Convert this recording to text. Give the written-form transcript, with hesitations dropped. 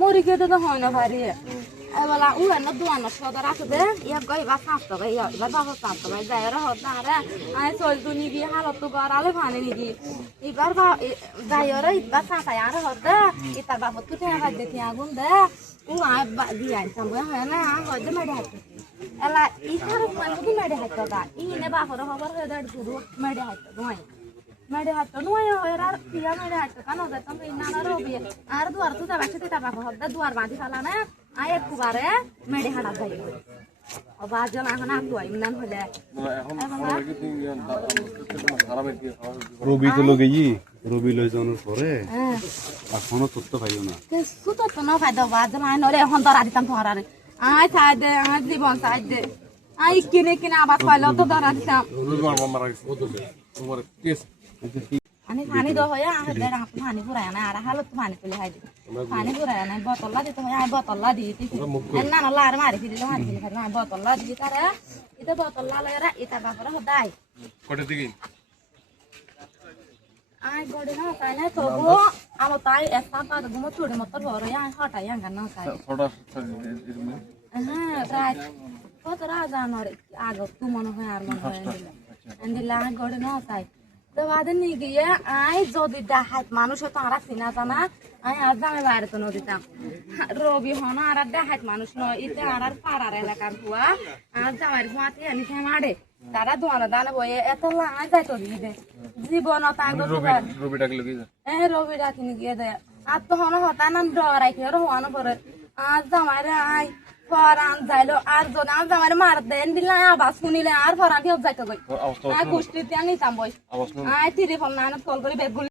মরি গিয়ে তো হয় না ভারি বলা উ না দুয়ানো সদর আছে দে ইয়া গই বা সাতটা ভাই এবার বাবা সাতটা ভাই যাই রে হদ না রে আই চল তু নিগি হালত তো গরালে ফানে নিগি এবার বা যাই রে ইবা সাতাই আর হদ দে ইতার বাবা তুই তে ভাই দেখি আগুন দে উ আই দি আই সামনে হয় না হদ মেডে হাত এলা ই খার মানে কি মেডে হাত দা ই নে বাপর খবর হয়ে দড় শুরু মেডে হাত দুয়াই মেডে হাত দুয়াই এরা পিয়া মেডে হাত কানো দে তুমি না না রবি আর দুয়ার তুই যাবে সেটা বাবা হদ দুয়ার বাঁধি ফেলা না আয় একবারে মেডে হাড়া যাই বাজন এখন আলু আই নান হলে রবি তো লগে রবি লই যাওয়ার পরে এখনো তথ্য পাইও না কিছু তো না ফায়দা বাজন আই নরে এখন ধরা দিতাম ধরারে আয় চাই দে আয় জীবন চাই দে আই কিনে কিনে আবার পাইলো তো ধরা দিতাম ani pani do hoya ah de rang pani pura na ara halut pani pele hai pani pura na botol la dito hoya botol la di ti na na la mari ti lo mari ti na botol la di tara ita botol la la ra ita ba pura hodai কোটা দিকে ai gode na kai na to go alo tai esta pa do mo chode motor ho ya hota ya gan na kai ছোট right কত রাজা নরে আগে তু মনে হয় আর মনে হয় এন্দিলা গড়ে না তাই তো বাদে নি গিয়ে আই যদি দেখাত মানুষ তো আর চিনা জানা আই আর জামে বাইরে তো নদীতাম রবি হন আর দেখাত মানুষ নয় ইতে আর পাড়ার এলাকার হুয়া আর জামাইর হুয়াতে আমি মারে তারা দোয়ানো দানে বয়ে এত লাঙাই যাই তো দিবে জীবন তাঙ্গ রবি ডাকলে কি রবি ডাকিনি গিয়ে দে আর তো হন হতা নাম ডরাই খেয়ে হওয়ানো করে আর জামাইরে আই ফরান যাইলো আর জন আর জামাইরে মার দেন দিলা আবাস শুনিলে আর ফরান কেউ যাইতো গই আর কুষ্টিতে নিতাম বই আই তিরে ফল না কল করে বেগুলি